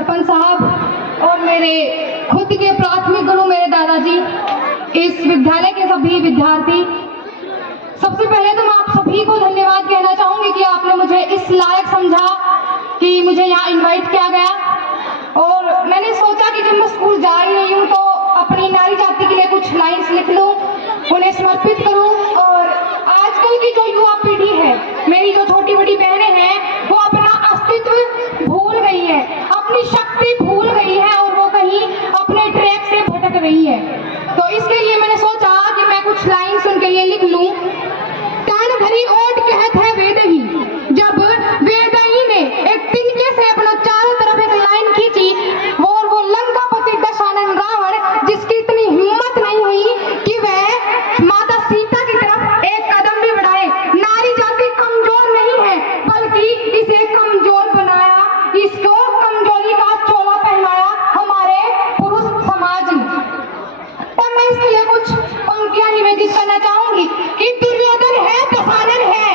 सरपंच साहब और मेरे खुद के प्राथमिक गुरु मेरे दादाजी, इस विद्यालय के सभी विद्यार्थी, सबसे पहले तो मैं आप सभी को धन्यवाद कहना चाहूंगी कि आपने मुझे इस लायक समझा कि मुझे यहाँ इनवाइट किया गया। और मैंने सोचा कि जब मैं स्कूल जा ही रही हूँ तो अपनी नारी जाति के लिए कुछ लाइन्स लिख लूँ, उन्हें समर्पित करूँ। और आजकल की जो युवा पीढ़ी है, मेरी जो छोटी बड़ी बहनें हैं, वो अपना अस्तित्व भूल गई है, अपनी शक्ति भूल गई है और वो कहीं अपने ट्रैक से भटक रही है। तो इसके लिए मैंने सोचा कि मैं कुछ लाइन्स उनके लिए लिख लूँ। कान भरी ओट कहत है वेद ही, जब वेद ही ने एक तिनके से अपना चारों तरफ एक लाइन खींची, और वो लंकापति दशानन रावण, जिसकी इतनी हिम्मत नहीं हुई कि वह माता सीता की तरफ एक कदम भी बढ़ाए। नारी जाति कमजोर नहीं है, बल्कि इसे कमजोर बनाया, इसको कमजोरी का चोला पहनाया हमारे पुरुष समाज ने। तब मैं इसके लिए कुछ पंक्तियां निवेदित करना चाहूंगी कि दुर्योधन है, दशानन है,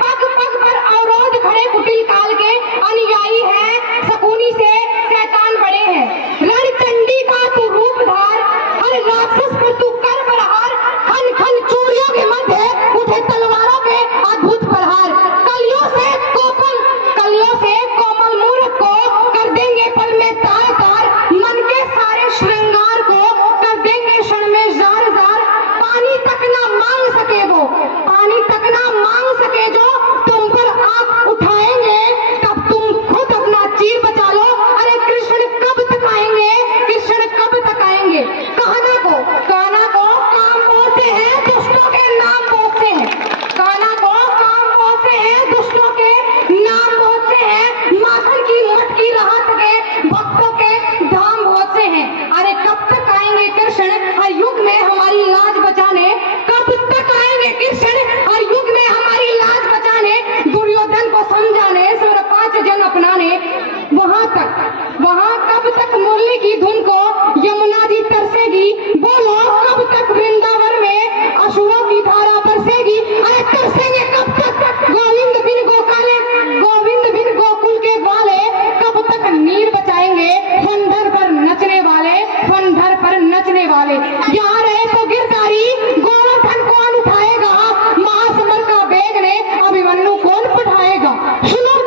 पग पग पर अवरोध खड़े कुटिल काल के, अनुयायी है, शकुनी से शैतान बड़े हैं। रणचंडी का तू रूप धार, हर राक्षस पर तू कर प्रहार, खन खन चूड़ियों के मध्य उठे तलवारों के अद्भुत प्रहार। कलियों से कोमल मूर्ख को कर देंगे पल में तार तार, मन के सारे श्रृंगार को कर देंगे क्षण में जार जार। पानी तक ना मांग सके वो, पानी तक ना मांग सके जो, तुम पर आंख उठाएंगे तब तुम खुद अपना चीर बचा लो। अरे कृष्ण कब तक आएंगे, कृष्ण कब तक आएंगे। कहना को काम पहुंचे हैं, दुष्टों के नाम पहुंचे हैं। कहना को काम पहुंचे हैं, दुष्टों के नाम पहुंचे हैं। माखन की मटकी राहत के भक्तों के धाम पहुंचे हैं। अरे कब तक आएंगे कृष्ण हर युग में हमारी लाज बचाने, कब तक आएंगे कृष्ण हर युग में हमारी लाज बचाने। दुर्योधन को समझाने, स्वर 5 जन अपनाने, वहां कब तक मुरली की धुन को यमुना जी तरसेगी। बोलो कब तक वृंदावन में असुरों की धारा बरसेगी। अरे तरसेंगे कब तक गोविंद बिन गोकुल के ग्वाले, कब तक नीर बचाएंगे फंडर पर नचने वाले, फंडर पर नचने वाले। यहाँ रहे तो गिरधारी गोवर्धन कौन उठाएगा, महासमर का बेग ने अभिमन्यु कौन पढ़ाएगा। सुनो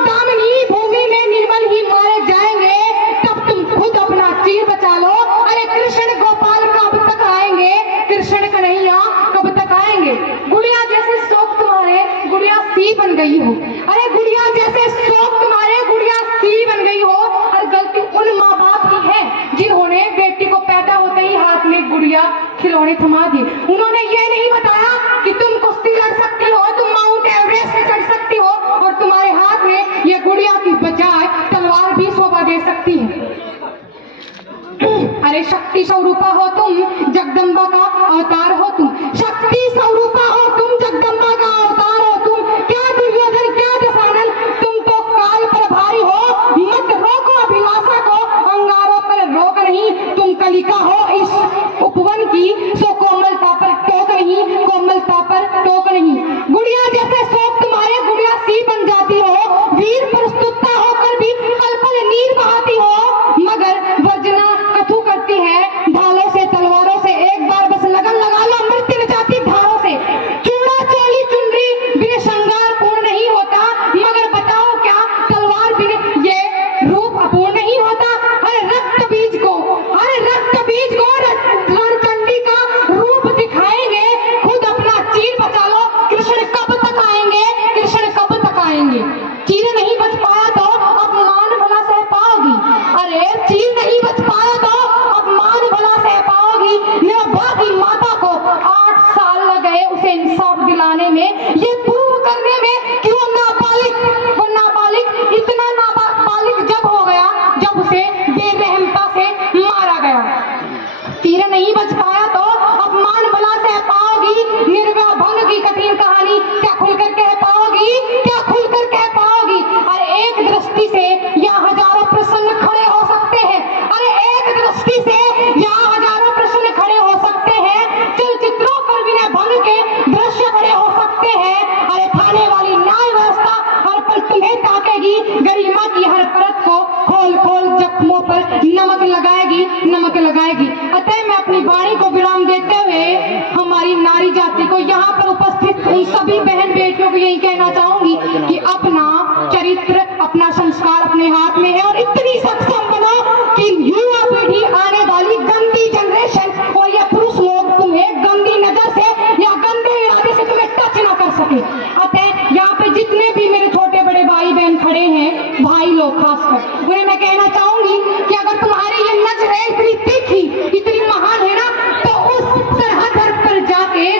दामिनी भूमि में निर्मल ही मारे जाएंगे, तब तुम खुद अपना चीर बचा लो। अरे कृष्ण गोपाल कब तक आएंगे, कृष्ण कन्हैया कब तक आएंगे। गुड़िया जैसे शौक तुम्हारे, गुड़िया सी बन गई हो। अरे गुड़िया जैसे शौक तुम्हारे, गुड़िया सी बन गई हो। और गलती उन माँ बाप की है जिन्होंने बेटी को पैदा होते ही हाथ में गुड़िया खिलौने थमा दिए। उन्होंने ये नहीं बताया कि तुम कुश्ती लड़ सकती हो, तुम माउंट एवरेस्ट पे चढ़ सकती हो, और तुम्हारे हाथ में ये गुड़िया की बजाय तलवार भी शोभा दे सकती है। अरे शक्ति स्वरूपा हो तुम, जगदम्बा का अवतार हो तुम। शक्ति स्वरूपा हो तुम, जगदम्बा का अवतार हो तुम। क्या दुर्योधन, क्या दशानन, तुम तो काल पर भारी हो। मत रोको अभिलाषा को, अंगारों पर रोक नहीं। तुम कलिका हो इस उपवन की, सो कोमलता पर टोक नहीं, कोमलता पर टोक नहीं। गुड़िया जैसे शौक तुम्हारे, गुड़िया सी बन जाती हो। वीर प्रस्तुतता होकर भी पल पल नीर बहाती हो, मगर वर्जना कथू करती है। ढालों से तलवारों से एक बार बस लगन लगा लो। पर नमक लगाएगी, नमक लगाएगी। अतः मैं अपनी वाणी को विराम देते हुए हमारी नारी जाति को, यहाँ पर उपस्थित उन सभी बहन बेटियों को यही कहना चाहूंगी कि अपना चरित्र, अपना संस्कार अपने हाथ में है और इतनी सक्षम बनो कि युवा पीढ़ी, आने वाली गंदी जनरेशन और ये पुरुष लोग तुम्हें गंदी नजर से या गंदे इरादे से तुम्हें टच ना कर सके। अतः यहाँ पे जितने भी मेरे छोटे बड़े भाई बहन खड़े हैं, भाई लोग खासकर, उन्हें मैं कहना चाहूंगी कि अगर तुम्हारी ये नजरें इतनी तीखी, इतनी महान है ना, तो उस सरहद पर जाके